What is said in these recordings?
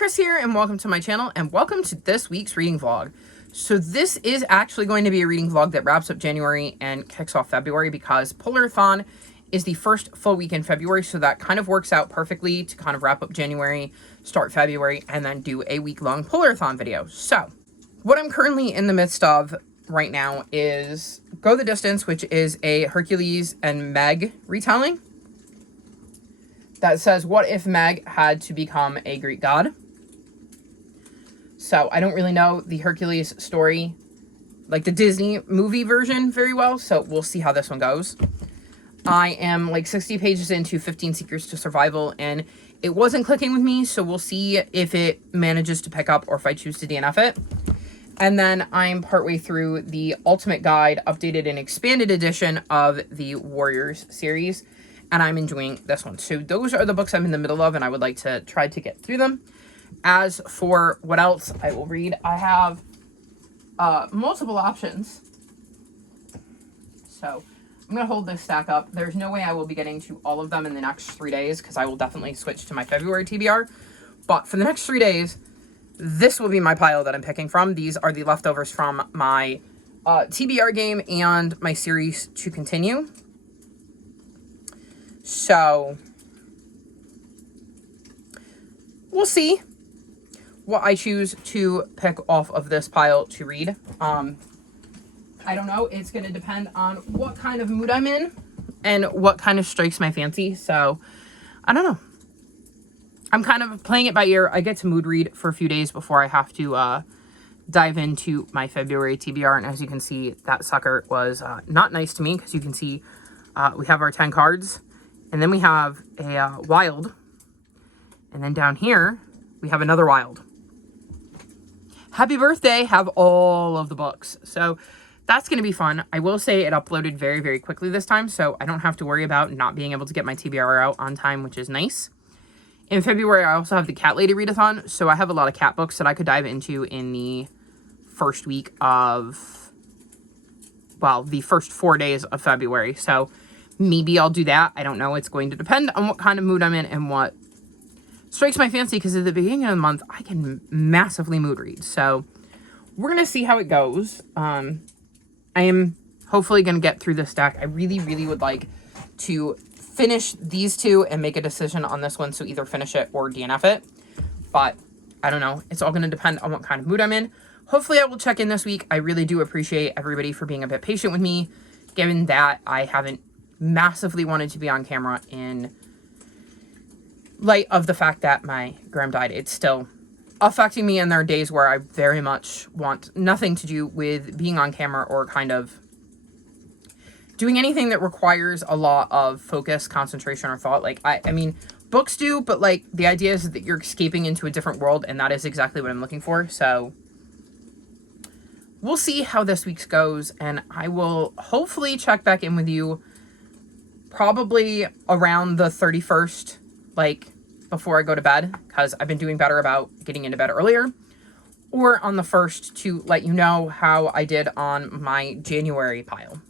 Chris here, and welcome to my channel, and welcome to this week's reading vlog. So this is actually going to be a reading vlog that wraps up January and kicks off February, because Polarathon is the first full week in February, so that kind of works out perfectly to kind of wrap up January, start February, and then do a week-long Polarathon video. So what I'm currently in the midst of right now is Go the Distance, which is a Hercules and Meg retelling that says, what if Meg had to become a Greek god? So I don't really know the Hercules story, like the Disney movie version, very well, so we'll see how this one goes. I am like 60 pages into 15 Secrets to Survival, and it wasn't clicking with me, so we'll see if it manages to pick up or if I choose to DNF it. And then I'm partway through the Ultimate Guide, updated and expanded edition of the Warriors series, and I'm enjoying this one. So those are the books I'm in the middle of, and I would like to try to get through them. As for what else I will read, I have multiple options. So I'm going to hold this stack up. There's no way I will be getting to all of them in the next 3 days, because I will definitely switch to my February TBR. But for the next 3 days, this will be my pile that I'm picking from. These are the leftovers from my TBR game and my series to continue. So we'll see what I choose to pick off of this pile to read. I don't know. It's going to depend on what kind of mood I'm in and what kind of strikes my fancy. So I don't know. I'm kind of playing it by ear. I get to mood read for a few days before I have to dive into my February TBR. And as you can see, that sucker was not nice to me, because you can see we have our 10 cards. And then we have a wild. And then down here, we have another wild. Happy birthday, have all of the books. So that's going to be fun. I will say it uploaded very, very quickly this time, so I don't have to worry about not being able to get my TBR out on time, which is nice. In February, I also have the Cat Lady Readathon, so I have a lot of cat books that I could dive into in the first week of, well, the first 4 days of February. So maybe I'll do that. I don't know. It's going to depend on what kind of mood I'm in and what strikes my fancy, because at the beginning of the month, I can massively mood read. So we're going to see how it goes. I am hopefully going to get through this stack. I really, really would like to finish these two and make a decision on this one. So either finish it or DNF it. But I don't know. It's all going to depend on what kind of mood I'm in. Hopefully I will check in this week. I really do appreciate everybody for being a bit patient with me, given that I haven't massively wanted to be on camera in light of the fact that my gram died. It's still affecting me, and there are days where I very much want nothing to do with being on camera or kind of doing anything that requires a lot of focus, concentration, or thought. Like, I mean, books do, but like the idea is that you're escaping into a different world, and that is exactly what I'm looking for. So we'll see how this week's goes, and I will hopefully check back in with you probably around the 31st, like before I go to bed, because I've been doing better about getting into bed earlier, or on the 1st to let you know how I did on my January pile.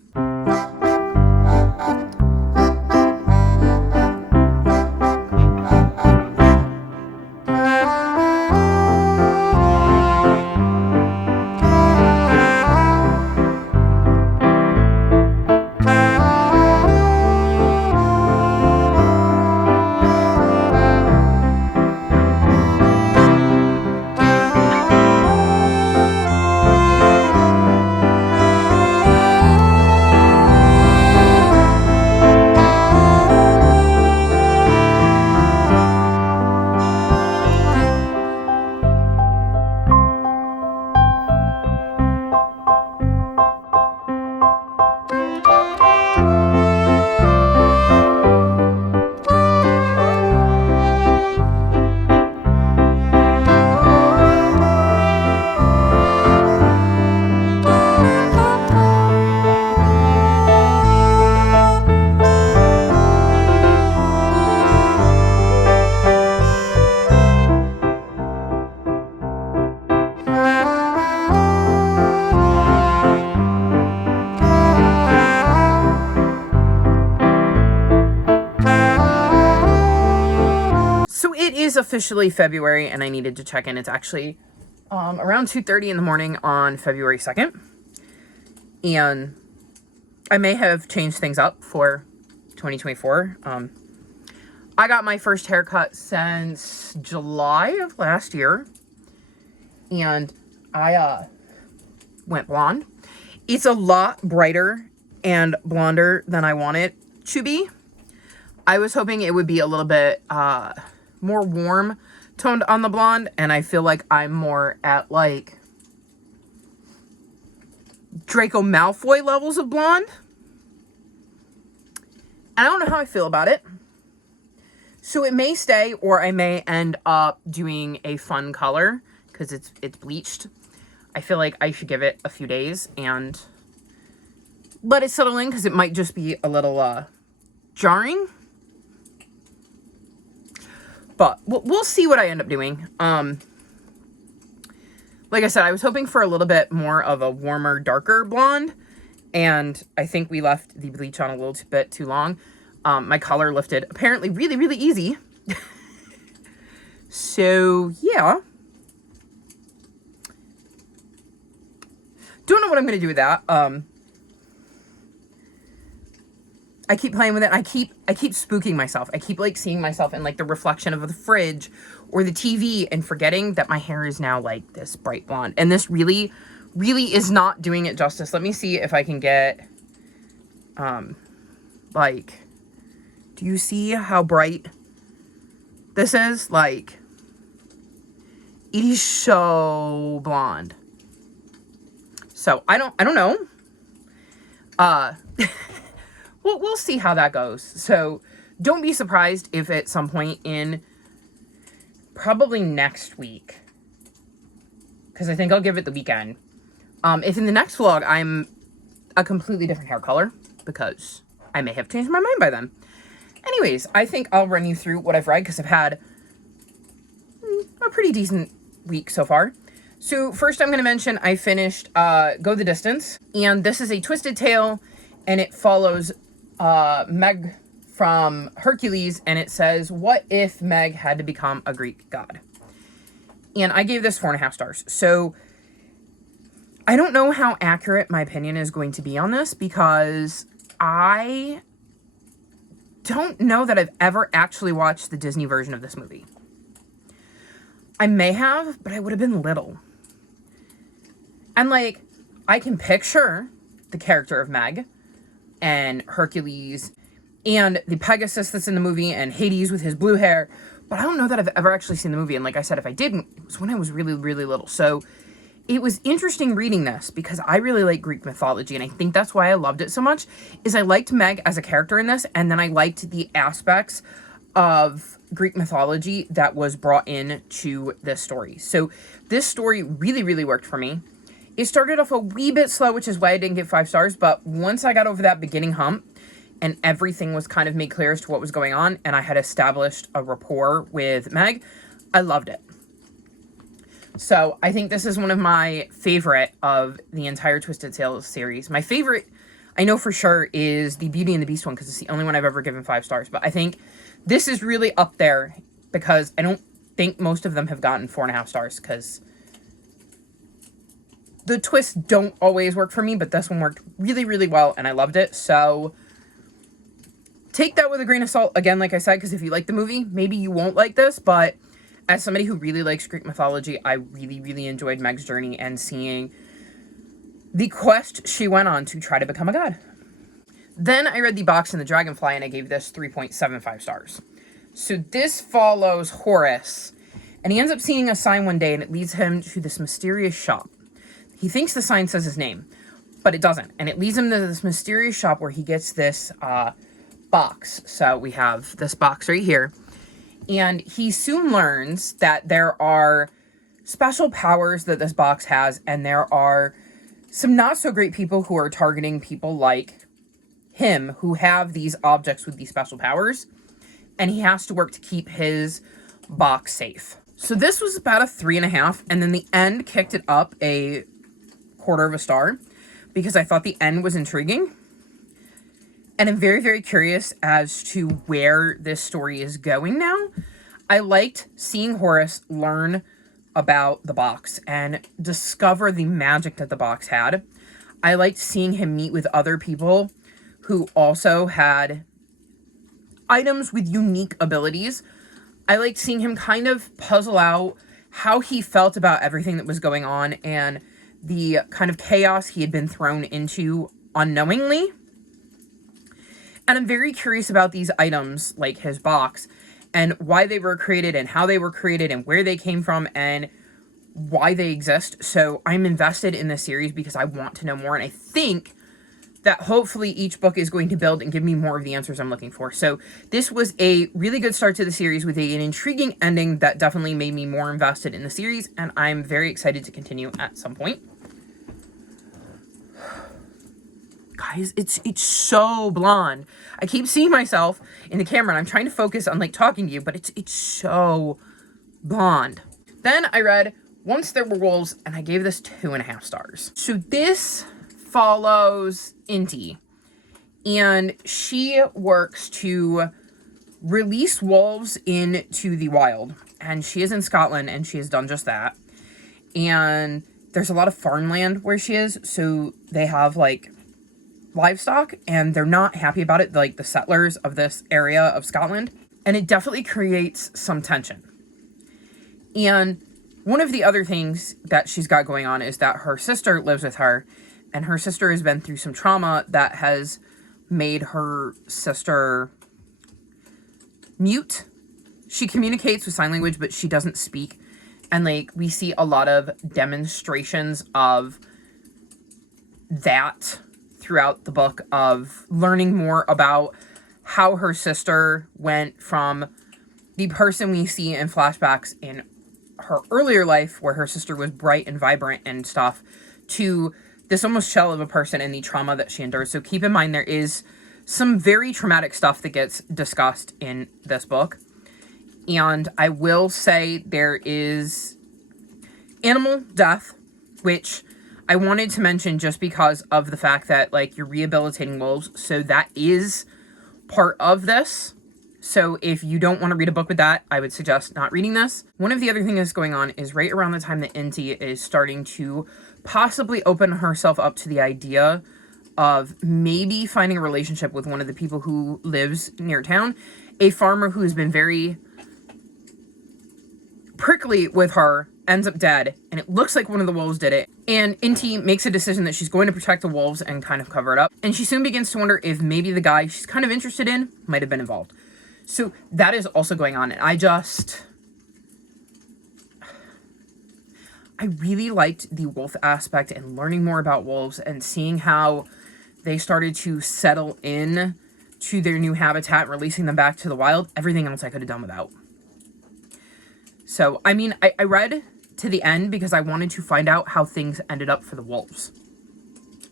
officially February, and I needed to check in. It's actually around 2:30 in the morning on February 2nd. And I may have changed things up for 2024. I got my first haircut since July of last year. And I went blonde. It's a lot brighter and blonder than I want it to be. I was hoping it would be a little bit more warm toned on the blonde, and I feel like I'm more at like Draco Malfoy levels of blonde. I don't know how I feel about it. So it may stay, or I may end up doing a fun color because it's bleached. I feel like I should give it a few days and let it settle in because it might just be a little jarring. But we'll see what I end up doing. Like I said, I was hoping for a little bit more of a warmer, darker blonde. And I think we left the bleach on a little bit too long. My color lifted apparently really, really easy. So, yeah. Don't know what I'm going to do with that. I keep playing with it. I keep spooking myself. I keep like seeing myself in like the reflection of the fridge or the TV and forgetting that my hair is now like this bright blonde. And this really, really is not doing it justice. Let me see if I can get, like, do you see how bright this is? Like, it is so blonde. So I don't know. We'll see how that goes. So don't be surprised if at some point in probably next week, because I think I'll give it the weekend. If in the next vlog I'm a completely different hair color, because I may have changed my mind by then. Anyways, I think I'll run you through what I've read because I've had a pretty decent week so far. So first I'm going to mention I finished Go the Distance. And this is a twisted tale, and it follows Meg from Hercules, and it says, what if Meg had to become a Greek god? And I gave this 4.5 stars. So I don't know how accurate my opinion is going to be on this because I don't know that I've ever actually watched the Disney version of this movie. I may have, but I would have been little. And like, I can picture the character of Meg and Hercules and the Pegasus that's in the movie and Hades with his blue hair, but I don't know that I've ever actually seen the movie. And like I said, if I didn't, it was when I was really, really little. So it was interesting reading this because I really like Greek mythology, and I think that's why I loved it so much, is I liked Meg as a character in this, and then I liked the aspects of Greek mythology that was brought in to this story. So this story really, really worked for me. It started off a wee bit slow, which is why I didn't get 5 stars, but once I got over that beginning hump and everything was kind of made clear as to what was going on, and I had established a rapport with Meg, I loved it. So I think this is one of my favorite of the entire Twisted Tales series. My favorite, I know for sure, is the Beauty and the Beast one because it's the only one I've ever given 5 stars. But I think this is really up there because I don't think most of them have gotten 4.5 stars because the twists don't always work for me, but this one worked really, really well, and I loved it. So take that with a grain of salt. Again, like I said, because if you like the movie, maybe you won't like this, but as somebody who really likes Greek mythology, I really, really enjoyed Meg's journey and seeing the quest she went on to try to become a god. Then I read The Box and the Dragonfly, and I gave this 3.75 stars. So this follows Horace, and he ends up seeing a sign one day, and it leads him to this mysterious shop. He thinks the sign says his name, but it doesn't. And it leads him to this mysterious shop where he gets this box. So we have this box right here. And he soon learns that there are special powers that this box has. And there are some not so great people who are targeting people like him who have these objects with these special powers. And he has to work to keep his box safe. So this was about a 3.5. And then the end kicked it up a 1/4 star because I thought the end was intriguing. And I'm very, very curious as to where this story is going now. I liked seeing Horace learn about the box and discover the magic that the box had. I liked seeing him meet with other people who also had items with unique abilities. I liked seeing him kind of puzzle out how he felt about everything that was going on and the kind of chaos he had been thrown into unknowingly. And I'm very curious about these items, like his box, and why they were created and how they were created and where they came from and why they exist. So I'm invested in this series because I want to know more, and I think that hopefully each book is going to build and give me more of the answers I'm looking for. So this was a really good start to the series with an intriguing ending that definitely made me more invested in the series, and I'm very excited to continue at some point. Guys, it's so blonde. I keep seeing myself in the camera, and I'm trying to focus on, like, talking to you, but it's so blonde. Then I read Once There Were Wolves, and I gave this 2.5 stars. So this follows Inti, and she works to release wolves into the wild, and she is in Scotland, and she has done just that. And there's a lot of farmland where she is, so they have, like, livestock, and they're not happy about it, like the settlers of this area of Scotland, and it definitely creates some tension. And one of the other things that she's got going on is that her sister lives with her, and her sister has been through some trauma that has made her sister mute. She communicates with sign language, but she doesn't speak. And, like, we see a lot of demonstrations of that throughout the book, of learning more about how her sister went from the person we see in flashbacks in her earlier life, where her sister was bright and vibrant and stuff, to this almost shell of a person and the trauma that she endured. So keep in mind, there is some very traumatic stuff that gets discussed in this book. And I will say there is animal death, which I wanted to mention just because of the fact that, like, you're rehabilitating wolves. So that is part of this. So if you don't want to read a book with that, I would suggest not reading this. One of the other things that's going on is right around the time that Inti is starting to possibly open herself up to the idea of maybe finding a relationship with one of the people who lives near town, a farmer who has been very prickly with her, ends up dead, and it looks like one of the wolves did it. And Inti makes a decision that she's going to protect the wolves and kind of cover it up. And she soon begins to wonder if maybe the guy she's kind of interested in might have been involved. So that is also going on. And I really liked the wolf aspect and learning more about wolves and seeing how they started to settle in to their new habitat, releasing them back to the wild. Everything else I could have done without. So, I mean, I read to the end because I wanted to find out how things ended up for the wolves.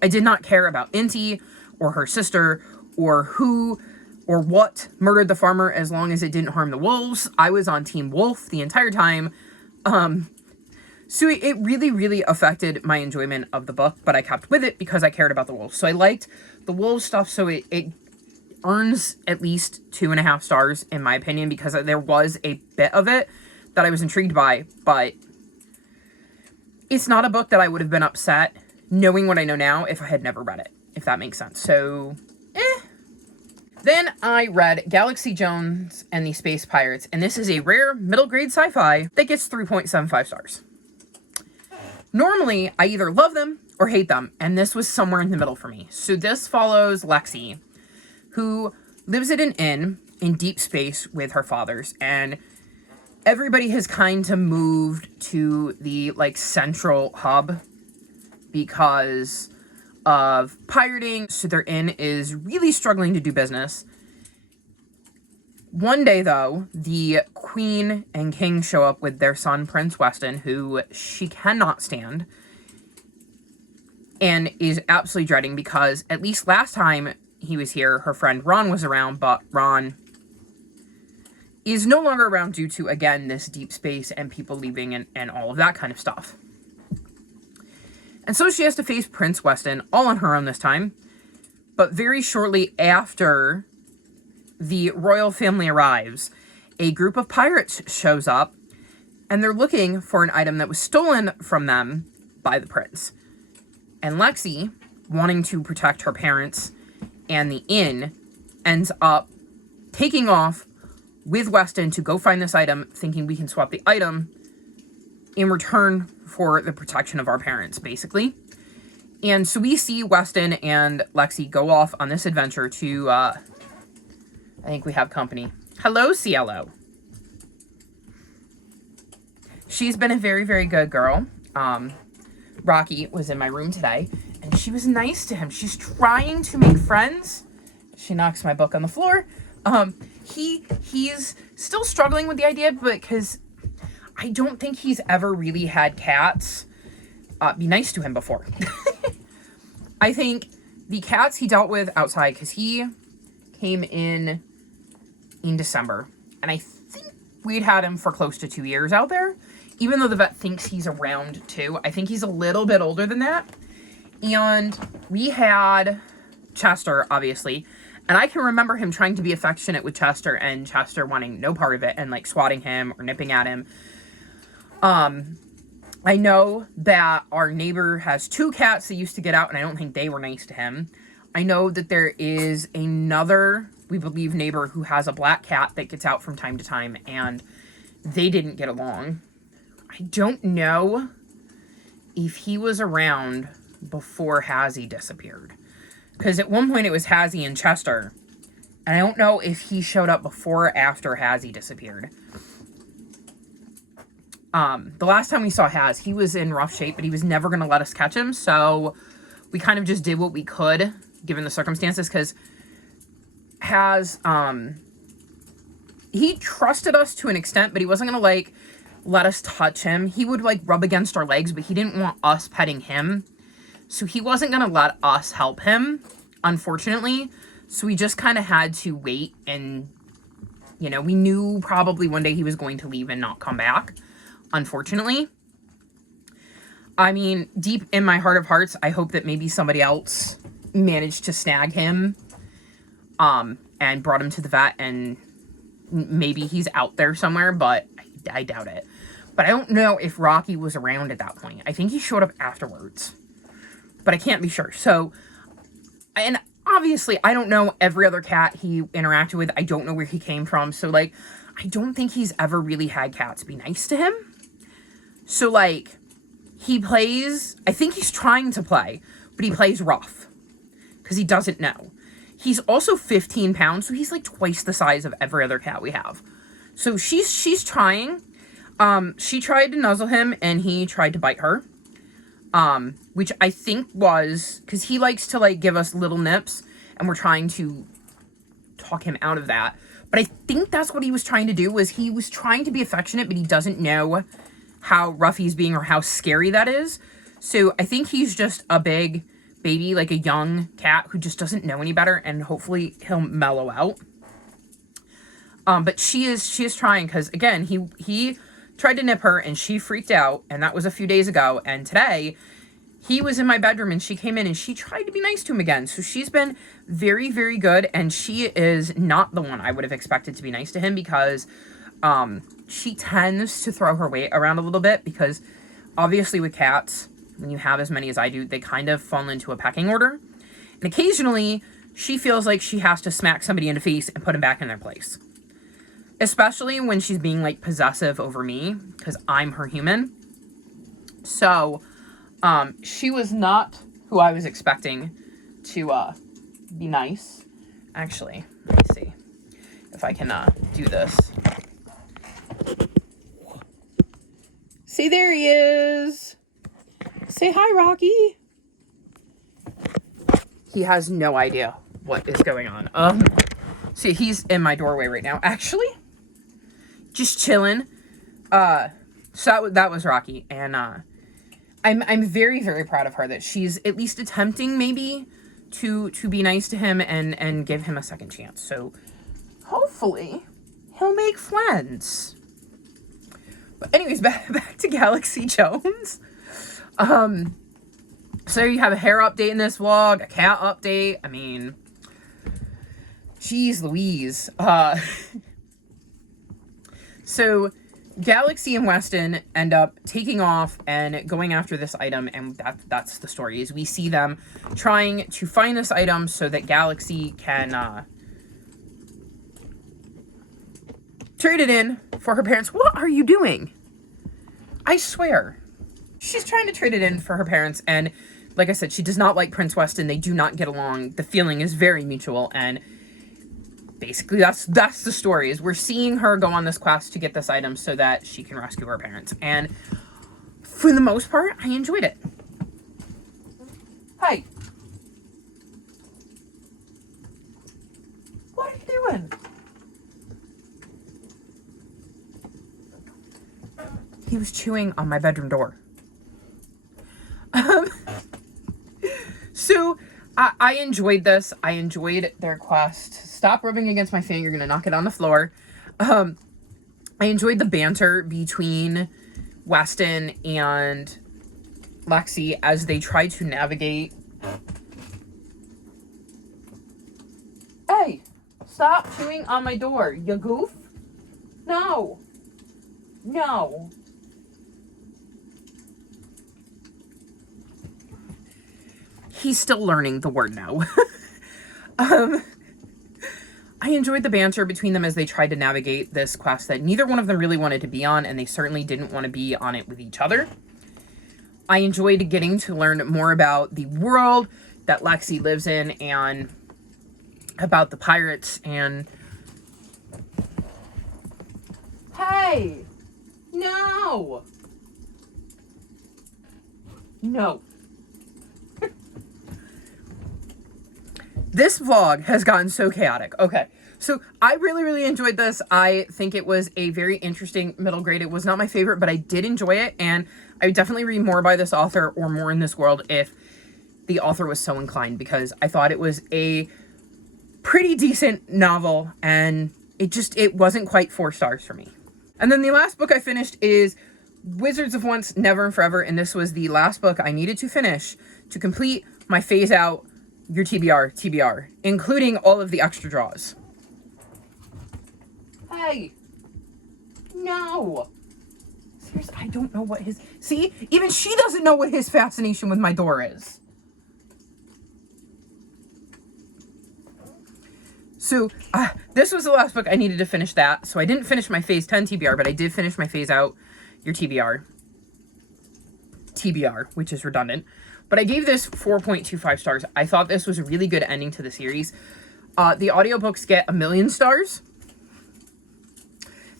I did not care about Inti or her sister or who or what murdered the farmer as long as it didn't harm the wolves. I was on Team Wolf the entire time. So it really, really affected my enjoyment of the book, but I kept with it because I cared about the wolves. So I liked the wolves stuff, so it earns at least 2.5 stars in my opinion, because there was a bit of it that I was intrigued by, but it's not a book that I would have been upset knowing what I know now if I had never read it, if that makes sense. So, Then I read Galaxy Jones and the Space Pirates, and this is a rare middle grade sci-fi that gets 3.75 stars. Normally, I either love them or hate them, and this was somewhere in the middle for me. So this follows Lexi, who lives at an inn in deep space with her fathers, and everybody has kind of moved to the, like, central hub because of pirating, so their inn is really struggling to do business. One day, though, the queen and king show up with their son, Prince Weston, who she cannot stand, and is absolutely dreading because, at least last time he was here, her friend Ron was around, but Ron is no longer around due to, again, this deep space and people leaving and all of that kind of stuff. And so she has to face Prince Weston all on her own this time. But very shortly after the royal family arrives, a group of pirates shows up, and they're looking for an item that was stolen from them by the prince. And Lexi, wanting to protect her parents and the inn, ends up taking off with Weston to go find this item, thinking we can swap the item in return for the protection of our parents, basically. And so we see Weston and Lexi go off on this adventure to, I think we have company. Hello, Cielo. She's been a very, very good girl. Rocky was in my room today, and she was nice to him. She's trying to make friends. She knocks my book on the floor. He's still struggling with the idea, but because I don't think he's ever really had cats be nice to him before. I think the cats he dealt with outside, because he came in December, and I think we'd had him for close to 2 years out there, even though the vet thinks he's around 2. I think he's a little bit older than that. And we had Chester, obviously, and I can remember him trying to be affectionate with Chester, and Chester wanting no part of it, and like swatting him or nipping at him. I know that our neighbor has 2 cats that used to get out, and I don't think they were nice to him. I know that there is another, we believe, neighbor who has a black cat that gets out from time to time, and they didn't get along. I don't know if he was around before Hazzy disappeared. Because at one point it was Hazzy and Chester. And I don't know if he showed up before or after Hazzy disappeared. The last time we saw Haz, he was in rough shape, but he was never going to let us catch him. So we kind of just did what we could, given the circumstances. Because Haz, he trusted us to an extent, but he wasn't going to, like, let us touch him. He would, like, rub against our legs, but he didn't want us petting him. So he wasn't going to let us help him, unfortunately. So we just kind of had to wait, and, you know, we knew probably one day he was going to leave and not come back, unfortunately. I mean, deep in my heart of hearts, I hope that maybe somebody else managed to snag him, and brought him to the vet, and maybe he's out there somewhere, but I doubt it. But I don't know if Rocky was around at that point. I think he showed up afterwards, but I can't be sure. So, and obviously I don't know every other cat he interacted with. I don't know where he came from. So, like, I don't think he's ever really had cats be nice to him. So, like, he plays, I think he's trying to play, but he plays rough because he doesn't know. He's also 15 pounds, so he's like twice the size of every other cat we have. So she's trying. She tried to nuzzle him, and he tried to bite her. Which I think was, because he likes to, like, give us little nips, and we're trying to talk him out of that. But I think that's what he was trying to do, was he was trying to be affectionate, but he doesn't know how rough he's being or how scary that is. So I think he's just a big baby, like a young cat who just doesn't know any better, and hopefully he'll mellow out. But she is trying, because again, he tried to nip her and she freaked out, and that was a few days ago. And today he was in my bedroom and she came in and she tried to be nice to him again. So she's been very, very good, and she is not the one I would have expected to be nice to him, because she tends to throw her weight around a little bit, because obviously with cats, when you have as many as I do, they kind of fall into a pecking order. And occasionally she feels like she has to smack somebody in the face and put them back in their place. Especially when she's being, like, possessive over me, because I'm her human. So, she was not who I was expecting to, be nice. Actually, let me see if I can, do this. See, there he is. Say hi, Rocky. He has no idea what is going on. See, he's in my doorway right now, actually. Just chilling. So that was Rocky, and I'm very, very proud of her that she's at least attempting maybe to be nice to him and give him a second chance. So hopefully he'll make friends. But anyways, back to Galaxy Jones. So you have a hair update in this vlog, a cat update. I mean, geez Louise. So Galaxy and Weston end up taking off and going after this item, and that's the story. Is we see them trying to find this item so that Galaxy can trade it in for her parents. What are you doing? I swear. She's trying to trade it in for her parents, and like I said, she does not like Prince Weston. They do not get along. The feeling is very mutual, and basically that's the story. Is we're seeing her go on this quest to get this item so that she can rescue her parents. And for the most part, I enjoyed it. Hey. What are you doing? He was chewing on my bedroom door. So I enjoyed this. I enjoyed their quest. Stop rubbing against my fan. You're going to knock it on the floor. I enjoyed the banter between Weston and Lexi as they try to navigate. Hey, stop chewing on my door, you goof. No. No. He's still learning the word no. I enjoyed the banter between them as they tried to navigate this quest that neither one of them really wanted to be on, and they certainly didn't want to be on it with each other. I enjoyed getting to learn more about the world that Lexi lives in and about the pirates and... Hey! No! No. This vlog has gotten so chaotic. Okay, so I really enjoyed this. I think it was a very interesting middle grade. It was not my favorite, but I did enjoy it, and I would definitely read more by this author or more in this world if the author was so inclined, because I thought it was a pretty decent novel, and it wasn't quite 4 stars for me. And then the last book I finished is Wizards of Once, Never and Forever, and this was the last book I needed to finish to complete my phase out your TBR, including all of the extra draws. Hey! No! Seriously, I don't know what his... See? Even she doesn't know what his fascination with my door is. So, this was the last book I needed to finish that. So I didn't finish my phase 10 TBR, but I did finish my phase out your TBR, which is redundant. But I gave this 4.25 stars. I thought this was a really good ending to the series. The audiobooks get 1 million stars.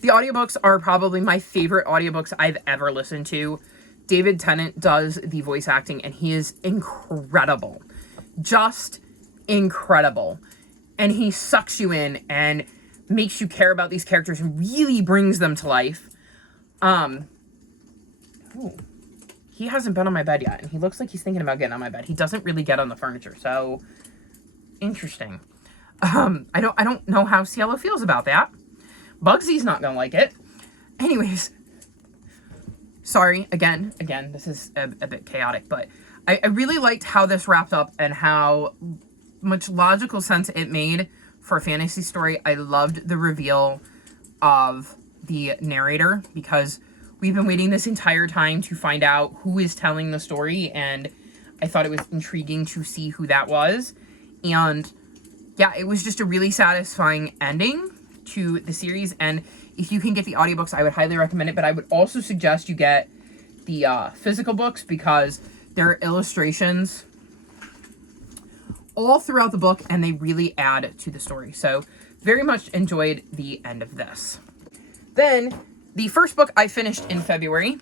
The audiobooks are probably my favorite audiobooks I've ever listened to. David Tennant does the voice acting, and he is incredible. Just incredible. And he sucks you in and makes you care about these characters and really brings them to life. Ooh. He hasn't been on my bed yet, and he looks like he's thinking about getting on my bed. He doesn't really get on the furniture, so interesting. I don't know how Cielo feels about that. Bugsy's not gonna like it. Anyways, sorry, again, this is a bit chaotic, but I really liked how this wrapped up and how much logical sense it made for a fantasy story. I loved the reveal of the narrator, because we've been waiting this entire time to find out who is telling the story, and I thought it was intriguing to see who that was. And yeah, it was just a really satisfying ending to the series, and if you can get the audiobooks, I would highly recommend it, but I would also suggest you get the physical books, because there are illustrations all throughout the book, and they really add to the story. So very much enjoyed the end of this. Then the first book I finished in February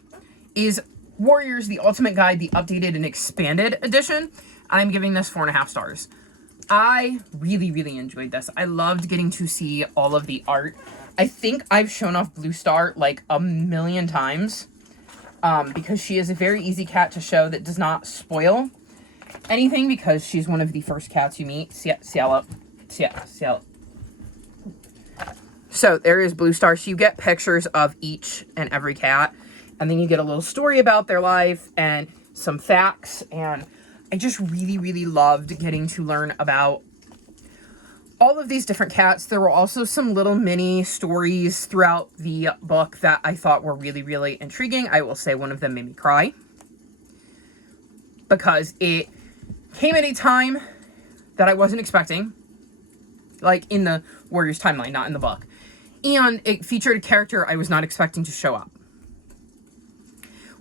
is Warriors, The Ultimate Guide, the updated and expanded edition. I'm giving this 4.5 stars. I really enjoyed this. I loved getting to see all of the art. I think I've shown off Blue Star like 1 million times, because she is a very easy cat to show that does not spoil anything, because she's one of the first cats you meet. Cielo. So there is Blue Star. So you get pictures of each and every cat, and then you get a little story about their life and some facts. And I just really loved getting to learn about all of these different cats. There were also some little mini stories throughout the book that I thought were really, really intriguing. I will say one of them made me cry because it came at a time that I wasn't expecting, like in the Warriors timeline, not in the book. And it featured a character I was not expecting to show up.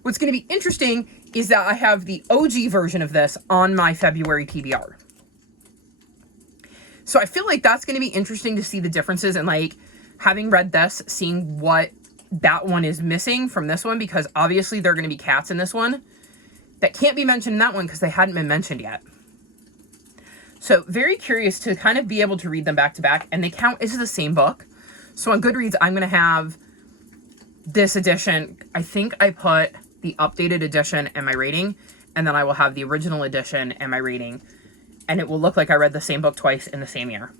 What's going to be interesting is that I have the OG version of this on my February TBR. So I feel like that's going to be interesting to see the differences and like having read this, seeing what that one is missing from this one, because obviously there are going to be cats in this one that can't be mentioned in that one because they hadn't been mentioned yet. So very curious to kind of be able to read them back to back, and they count as the same book. So on Goodreads, I'm going to have this edition. I think I put the updated edition and my rating, and then I will have the original edition and my rating, and it will look like I read the same book twice in the same year,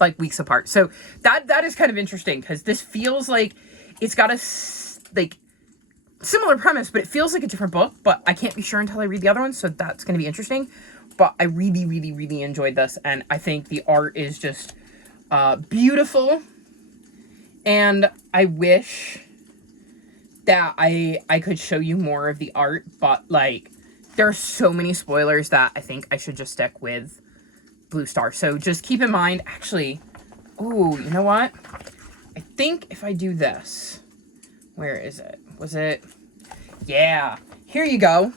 like weeks apart. So that is kind of interesting because this feels like it's got a like similar premise, but it feels like a different book, but I can't be sure until I read the other one. So that's going to be interesting. But I really, really, really enjoyed this. And I think the art is just beautiful. And I wish that I could show you more of the art, but like there are so many spoilers that I think I should just stick with Blue Star. So just keep in mind, actually, oh, you know what? I think if I do this, where is it? Was it? Yeah, here you go.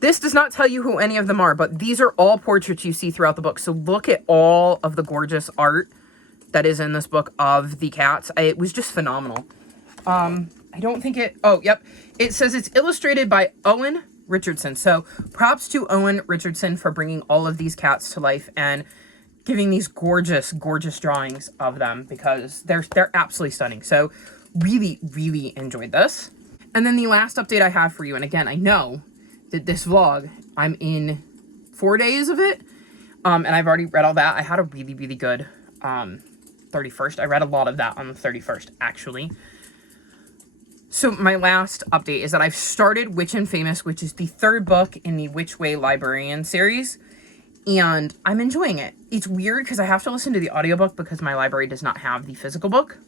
This does not tell you who any of them are, but these are all portraits you see throughout the book. So look at all of the gorgeous art that is in this book of the cats. It was just phenomenal. I don't think it... Oh, yep. It says it's illustrated by Owen Richardson. So props to Owen Richardson for bringing all of these cats to life and giving these gorgeous, gorgeous drawings of them because they're absolutely stunning. So really, really enjoyed this. And then the last update I have for you, and again, I know that this vlog, I'm in 4 days of it, and I've already read all that. I had a really, really good 31st. I read a lot of that on the 31st, actually. So my last update is that I've started Witch and Famous, which is the third book in the Witch Way Librarian series, and I'm enjoying it. It's weird because I have to listen to the audiobook because my library does not have the physical book.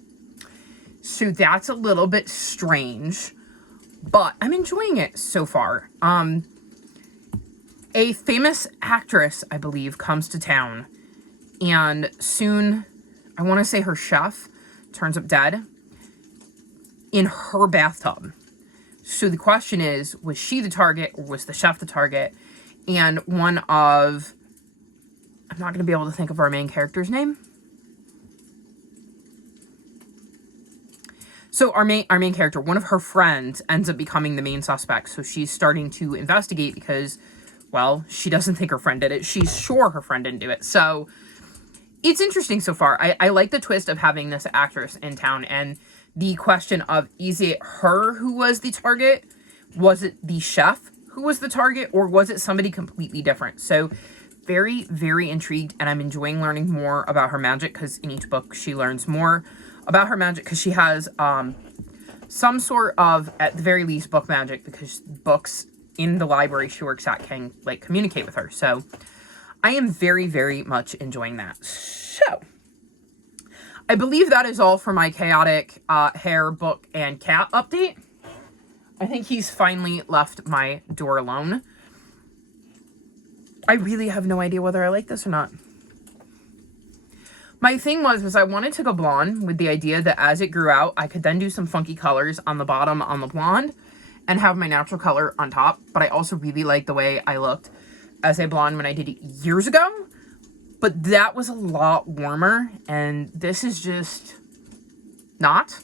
So that's a little bit strange, but I'm enjoying it so far. A famous actress, I believe, comes to town, and soon, I want to say her chef turns up dead in her bathtub. So the question is, was she the target or was the chef the target? And one of, I'm not going to be able to think of our main character's name. So our main character, one of her friends ends up becoming the main suspect. So she's starting to investigate because, well, she doesn't think her friend did it. She's sure her friend didn't do it. So it's interesting so far. I like the twist of having this actress in town and the question of, is it her who was the target? Was it the chef who was the target? Or was it somebody completely different? So very, very intrigued, and I'm enjoying learning more about her magic because in each book she learns more about her magic because she has some sort of, at the very least, book magic because books in the library she works at can like communicate with her. So I am very, very much enjoying that. So I believe that is all for my chaotic hair, book, and cat update. I think he's finally left my door alone. I really have no idea whether I like this or not. My thing was I wanted to go blonde with the idea that as it grew out, I could then do some funky colors on the bottom on the blonde and have my natural color on top. But I also really like the way I looked as a blonde when I did it years ago. But that was a lot warmer, and this is just not.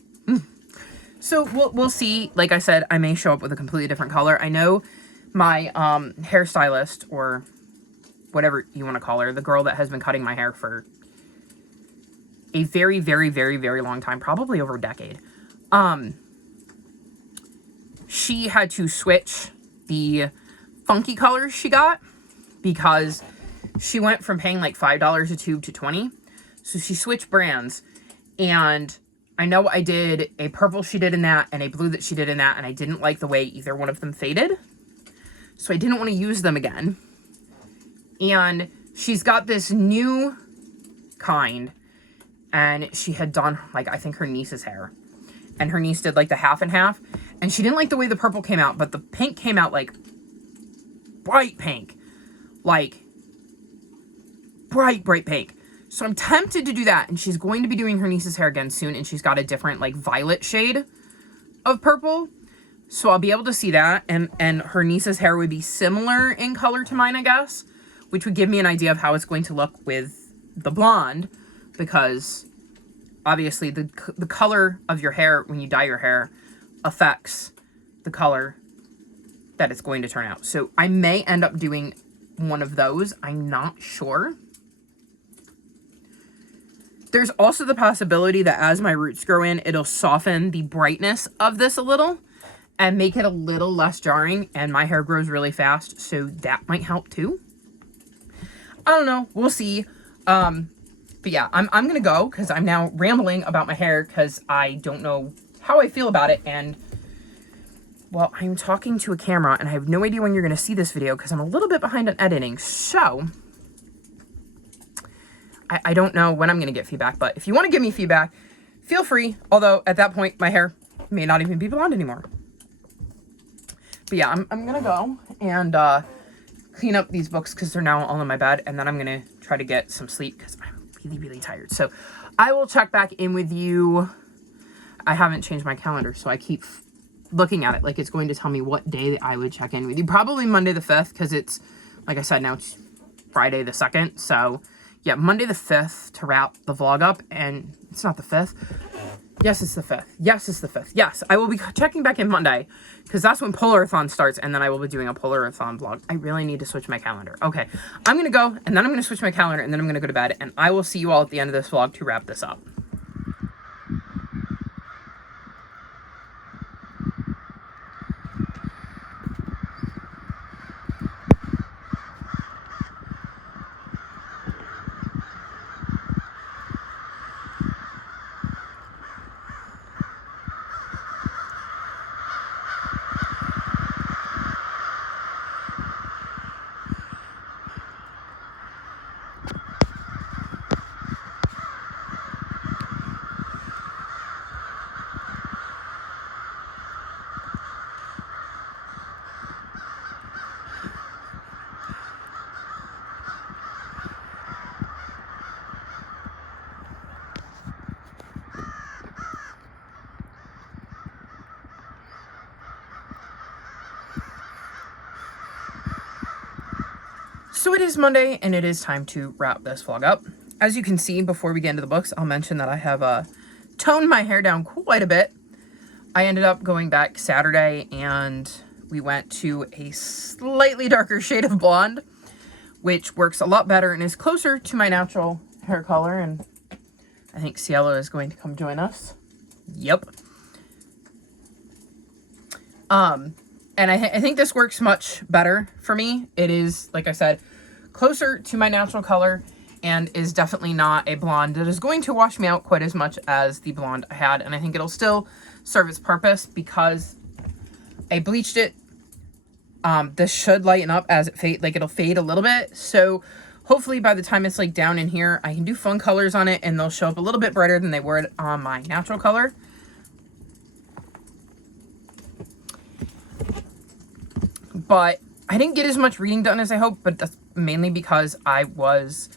So we'll see. Like I said, I may show up with a completely different color. I know my hairstylist, or whatever you want to call her, the girl that has been cutting my hair for a very, very, very, very long time, probably over a decade. She had to switch the funky colors she got because she went from paying like $5 a tube to $20. So she switched brands, and I know I did a purple she did in that and a blue that she did in that, and I didn't like the way either one of them faded. So I didn't want to use them again. And she's got this new kind, and she had done, like, I think her niece's hair. And her niece did, like, the half and half. And she didn't like the way the purple came out, but the pink came out, like, bright pink. Like, bright pink. So I'm tempted to do that. And she's going to be doing her niece's hair again soon. And she's got a different, like, violet shade of purple. So I'll be able to see that. And her niece's hair would be similar in color to mine, I guess. Which would give me an idea of how it's going to look with the blonde. Because obviously the color of your hair when you dye your hair affects the color that it's going to turn out. So I may end up doing one of those. I'm not sure. There's also the possibility that as my roots grow in, it'll soften the brightness of this a little and make it a little less jarring. And my hair grows really fast, so that might help too. I don't know. We'll see. But yeah, I'm going to go because I'm now rambling about my hair because I don't know how I feel about it. And, well, I'm talking to a camera and I have no idea when you're going to see this video because I'm a little bit behind on editing. So, I don't know when I'm going to get feedback. But if you want to give me feedback, feel free. Although, at that point, my hair may not even be blonde anymore. But yeah, I'm going to go and clean up these books because they're now all in my bed. And then I'm going to try to get some sleep because I'm really tired. So I will check back in with you. I haven't changed my calendar, so I keep looking at it like it's going to tell me what day that I would check in with you. Probably Monday the 5th, because it's, like I said, now it's Friday the 2nd. So yeah, Monday the 5th to wrap the vlog up. And it's not the 5th. Yes, it's the 5th. Yes, it's the 5th. Yes, I will be checking back in Monday because that's when Polarathon starts, and then I will be doing a Polarathon vlog. I really need to switch my calendar. Okay, I'm going to go, and then I'm going to switch my calendar, and then I'm going to go to bed, and I will see you all at the end of this vlog to wrap this up. So it is Monday, and it is time to wrap this vlog up. As you can see, before we get into the books, I'll mention that I have toned my hair down quite a bit. I ended up going back Saturday, and we went to a slightly darker shade of blonde, which works a lot better and is closer to my natural hair color. And I think Cielo is going to come join us. Yep. And I think this works much better for me. It is, like I said, closer to my natural color and is definitely not a blonde that is going to wash me out quite as much as the blonde I had. And I think it'll still serve its purpose because I bleached it. This should lighten up as it fade, like it'll fade a little bit. So hopefully by the time it's like down in here, I can do fun colors on it and they'll show up a little bit brighter than they would on my natural color. But I didn't get as much reading done as I hoped, but that's mainly because I was...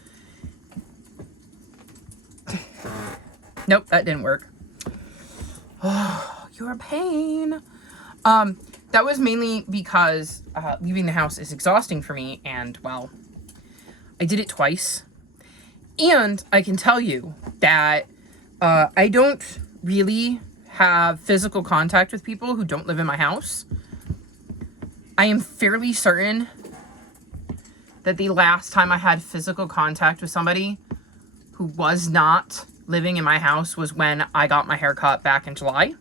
Nope, that didn't work. Oh, you're a pain. That was mainly because leaving the house is exhausting for me, and, well, I did it twice. And I can tell you that I don't really have physical contact with people who don't live in my house. I am fairly certain that the last time I had physical contact with somebody who was not living in my house was when I got my hair cut back in July.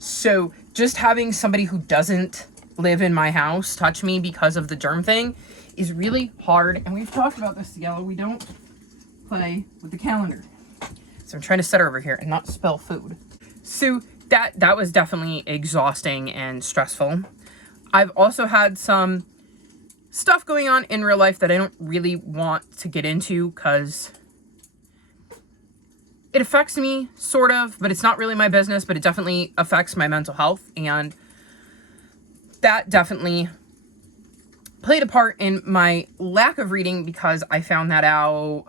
So just having somebody who doesn't live in my house touch me because of the germ thing is really hard. And we've talked about this together. We don't play with the calendar. So I'm trying to set her over here and not spill food. So that was definitely exhausting and stressful. I've also had some stuff going on in real life that I don't really want to get into because it affects me, sort of, but it's not really my business, but it definitely affects my mental health, and that definitely played a part in my lack of reading because I found that out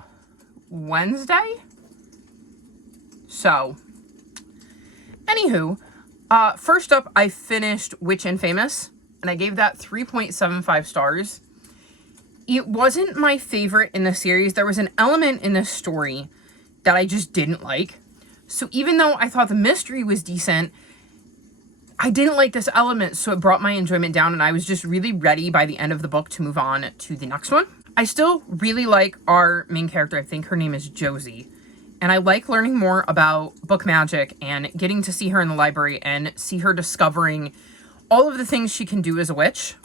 Wednesday. So, anywho, first up, I finished Witch and Famous, and I gave that 3.75 stars. It wasn't my favorite in the series. There was an element in this story that I just didn't like. So even though I thought the mystery was decent, I didn't like this element, so it brought my enjoyment down, and I was just really ready by the end of the book to move on to the next one. I still really like our main character. I think her name is Josie. And I like learning more about book magic and getting to see her in the library and see her discovering all of the things she can do as a witch.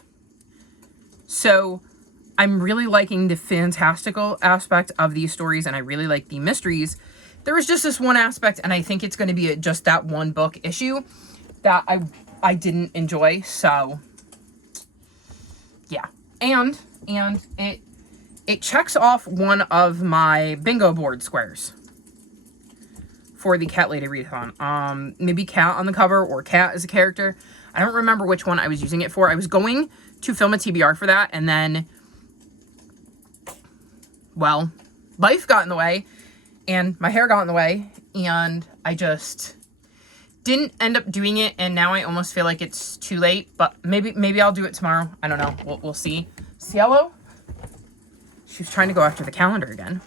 So I'm really liking the fantastical aspect of these stories, and I really like the mysteries. There was just this one aspect, and I think it's going to be just that one book issue that I didn't enjoy. So yeah, and it checks off one of my bingo board squares for the Cat Lady readathon. Maybe Cat on the cover or Cat as a character. I don't remember which one I was using it for. I was going to film a TBR for that, and then, well, life got in the way, and my hair got in the way, and I just didn't end up doing it, and now I almost feel like it's too late, but maybe I'll do it tomorrow. I don't know. We'll see. Cielo? She was trying to go after the calendar again.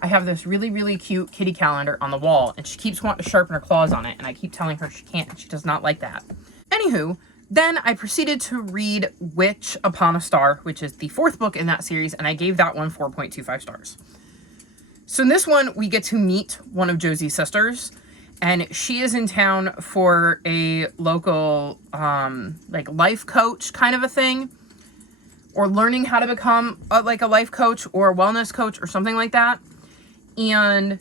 I have this really, really cute kitty calendar on the wall, and she keeps wanting to sharpen her claws on it, and I keep telling her she can't, and she does not like that. Anywho, then I proceeded to read Witch Upon a Star, which is the 4th book in that series, and I gave that one 4.25 stars. So in this one, we get to meet one of Josie's sisters, and she is in town for a local, like, life coach kind of a thing, or learning how to become, a life coach or a wellness coach or something like that. And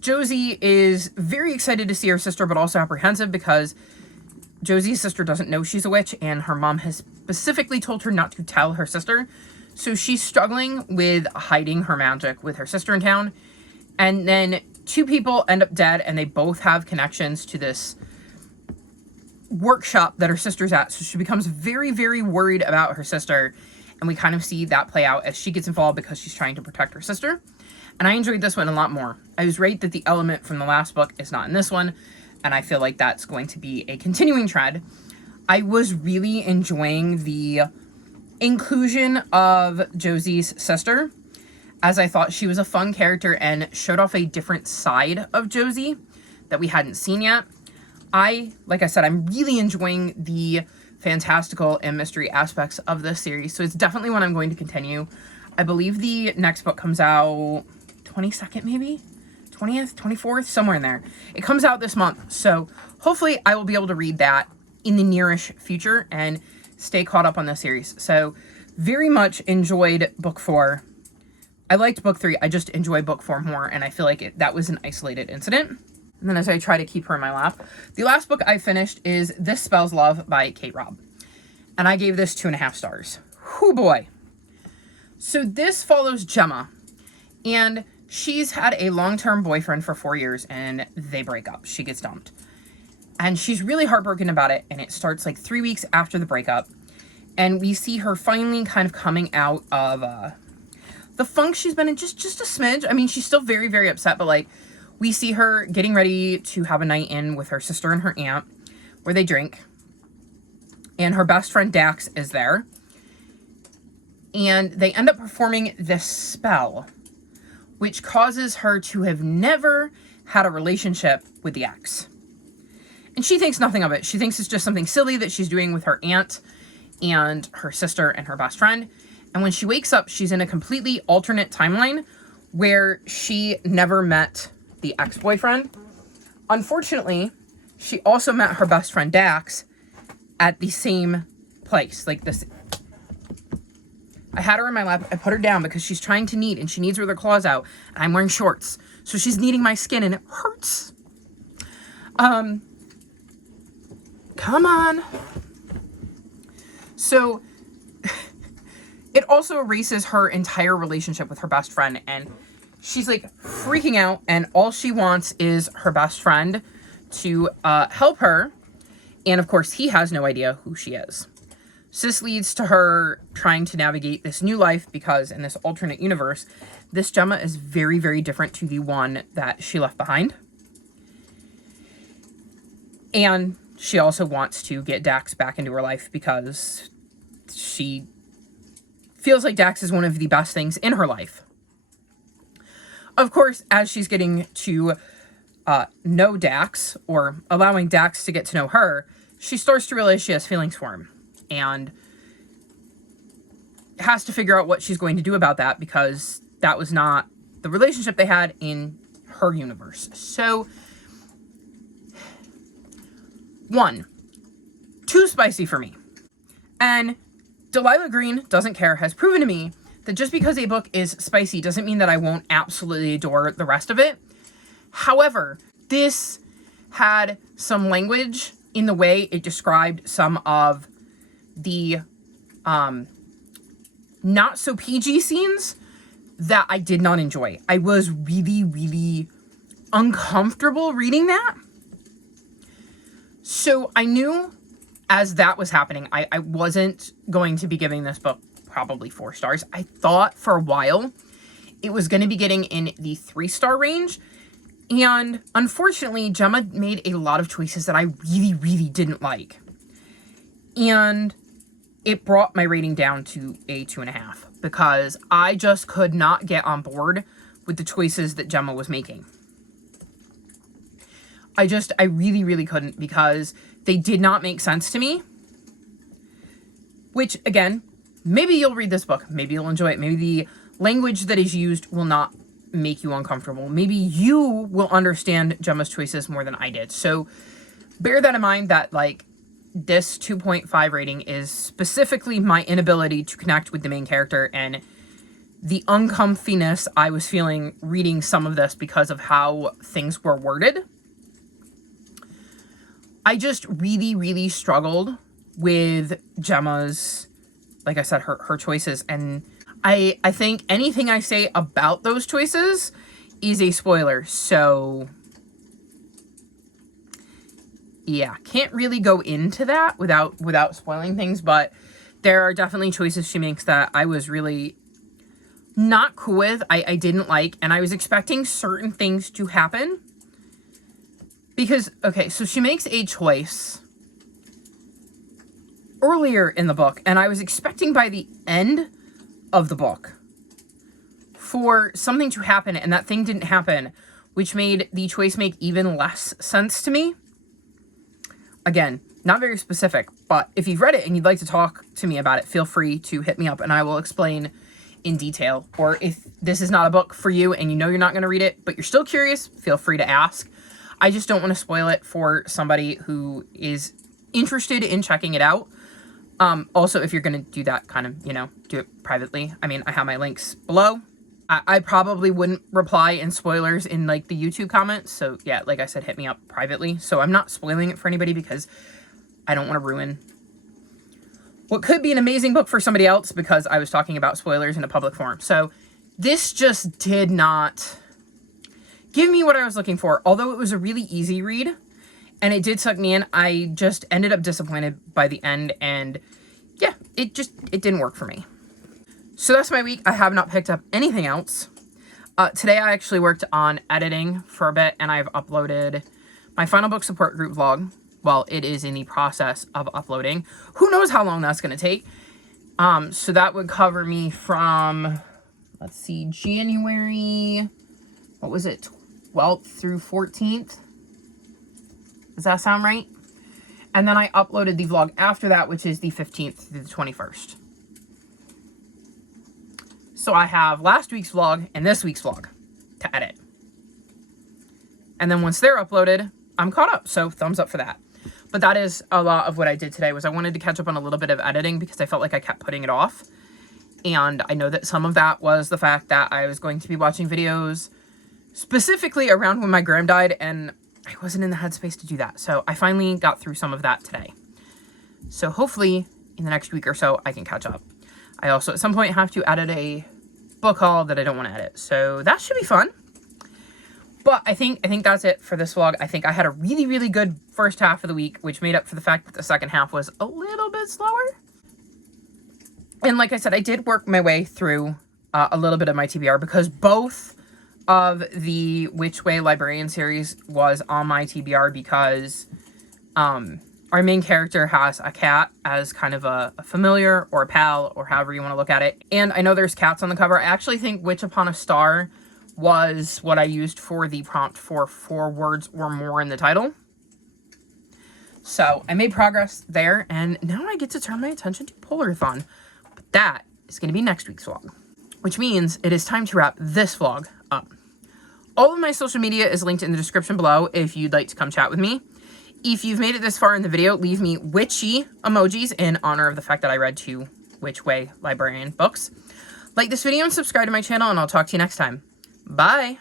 Josie is very excited to see her sister, but also apprehensive because Josie's sister doesn't know she's a witch, and her mom has specifically told her not to tell her sister. So she's struggling with hiding her magic with her sister in town. And then 2 people end up dead, and they both have connections to this workshop that her sister's at. So she becomes very, very worried about her sister. And we kind of see that play out as she gets involved because she's trying to protect her sister. And I enjoyed this one a lot more. I was right that the element from the last book is not in this one, and I feel like that's going to be a continuing trend. I was really enjoying the inclusion of Josie's sister, as I thought she was a fun character and showed off a different side of Josie that we hadn't seen yet. Like I said, I'm really enjoying the fantastical and mystery aspects of this series, so it's definitely one I'm going to continue. I believe the next book comes out 22nd, maybe 20th, 24th, somewhere in there. It comes out this month, so hopefully I will be able to read that in the nearish future and stay caught up on this series. So very much enjoyed book 4. I liked book 3. I just enjoy book 4 more, and I feel like that was an isolated incident. And then as I try to keep her in my lap, the last book I finished is This Spells Love by Kate Robb. And I gave this 2.5 stars. Whoo boy. So this follows Gemma. And she's had a long-term boyfriend for 4 years, and they break up. She gets dumped. And she's really heartbroken about it, and it starts like 3 weeks after the breakup. And we see her finally kind of coming out of the funk she's been in, just a smidge. I mean, she's still very, very upset, but like, we see her getting ready to have a night in with her sister and her aunt where they drink. And her best friend Dax is there. And they end up performing this spell, which causes her to have never had a relationship with the ex. And she thinks nothing of it. She thinks it's just something silly that she's doing with her aunt and her sister and her best friend. And when she wakes up, she's in a completely alternate timeline where she never met the ex-boyfriend. Unfortunately, she also met her best friend Dax at the same place. Like this. I had her in my lap. I put her down because she's trying to knead and she kneads with her claws out. And I'm wearing shorts. So she's kneading my skin and it hurts. Come on. So it also erases her entire relationship with her best friend, and she's like freaking out, and all she wants is her best friend to help her. And of course, he has no idea who she is. So this leads to her trying to navigate this new life, because in this alternate universe, this Gemma is very, very different to the one that she left behind. And she also wants to get Dax back into her life because she feels like Dax is one of the best things in her life. Of course, as she's getting to know Dax, or allowing Dax to get to know her, she starts to realize she has feelings for him. And has to figure out what she's going to do about that, because that was not the relationship they had in her universe. So, 1, too spicy for me. And Delilah Green doesn't care has proven to me that just because a book is spicy doesn't mean that I won't absolutely adore the rest of it. However, this had some language in the way it described some of the not so PG scenes that I did not enjoy. I was really, really uncomfortable reading that. So I knew as that was happening, I wasn't going to be giving this book probably 4 stars. I thought for a while it was going to be getting in the 3-star range. And unfortunately, Gemma made a lot of choices that I really, really didn't like. And it brought my rating down to a 2.5, because I just could not get on board with the choices that Gemma was making. I really, really couldn't, because they did not make sense to me. Which, again, maybe you'll read this book. Maybe you'll enjoy it. Maybe the language that is used will not make you uncomfortable. Maybe you will understand Gemma's choices more than I did. So bear that in mind, that, like, this 2.5 rating is specifically my inability to connect with the main character and the uncomfiness I was feeling reading some of this because of how things were worded. I just really, really struggled with Gemma's, like I said, her choices. And I think anything I say about those choices is a spoiler. So yeah, can't really go into that without spoiling things. But there are definitely choices she makes that I was really not cool with. I didn't like, and I was expecting certain things to happen. Because, okay, so she makes a choice earlier in the book, and I was expecting by the end of the book for something to happen, and that thing didn't happen, which made the choice make even less sense to me. Again, not very specific, but if you've read it and you'd like to talk to me about it, feel free to hit me up and I will explain in detail. Or if this is not a book for you and you know you're not going to read it, but you're still curious, feel free to ask. I just don't want to spoil it for somebody who is interested in checking it out. Also, if you're going to do that, kind of, do it privately. I mean, I have my links below. I probably wouldn't reply in spoilers in, like, the YouTube comments. So, yeah, like I said, hit me up privately. So I'm not spoiling it for anybody because I don't want to ruin what could be an amazing book for somebody else because I was talking about spoilers in a public forum. So this just did not give me what I was looking for. Although it was a really easy read and it did suck me in, I just ended up disappointed by the end. And yeah, it didn't work for me. So that's my week. I have not picked up anything else. Today I actually worked on editing for a bit, and I've uploaded my Final Book Support Group vlog. Well, it is in the process of uploading. Who knows how long that's going to take. So that would cover me from, let's see, January, what was it, 12th through 14th? Does that sound right? And then I uploaded the vlog after that, which is the 15th through the 21st. So I have last week's vlog and this week's vlog to edit. And then once they're uploaded, I'm caught up. So thumbs up for that. But that is a lot of what I did today. Was I wanted to catch up on a little bit of editing because I felt like I kept putting it off. And I know that some of that was the fact that I was going to be watching videos specifically around when my gram died, and I wasn't in the headspace to do that. So I finally got through some of that today. So hopefully in the next week or so, I can catch up. I also at some point have to edit a book haul that I don't want to edit. So that should be fun. But I think that's it for this vlog. I think I had a really, really good first half of the week, which made up for the fact that the second half was a little bit slower. And like I said, I did work my way through a little bit of my TBR because both of the Which Way Librarian series was on my TBR because our main character has a cat as kind of a familiar or a pal or however you want to look at it. And I know there's cats on the cover. I actually think Witch Upon a Star was what I used for the prompt for 4 words or more in the title. So I made progress there, and now I get to turn my attention to Polarathon. But that is going to be next week's vlog, which means it is time to wrap this vlog up. All of my social media is linked in the description below if you'd like to come chat with me. If you've made it this far in the video, leave me witchy emojis in honor of the fact that I read 2 Which Way Librarian books. Like this video and subscribe to my channel, and I'll talk to you next time. Bye!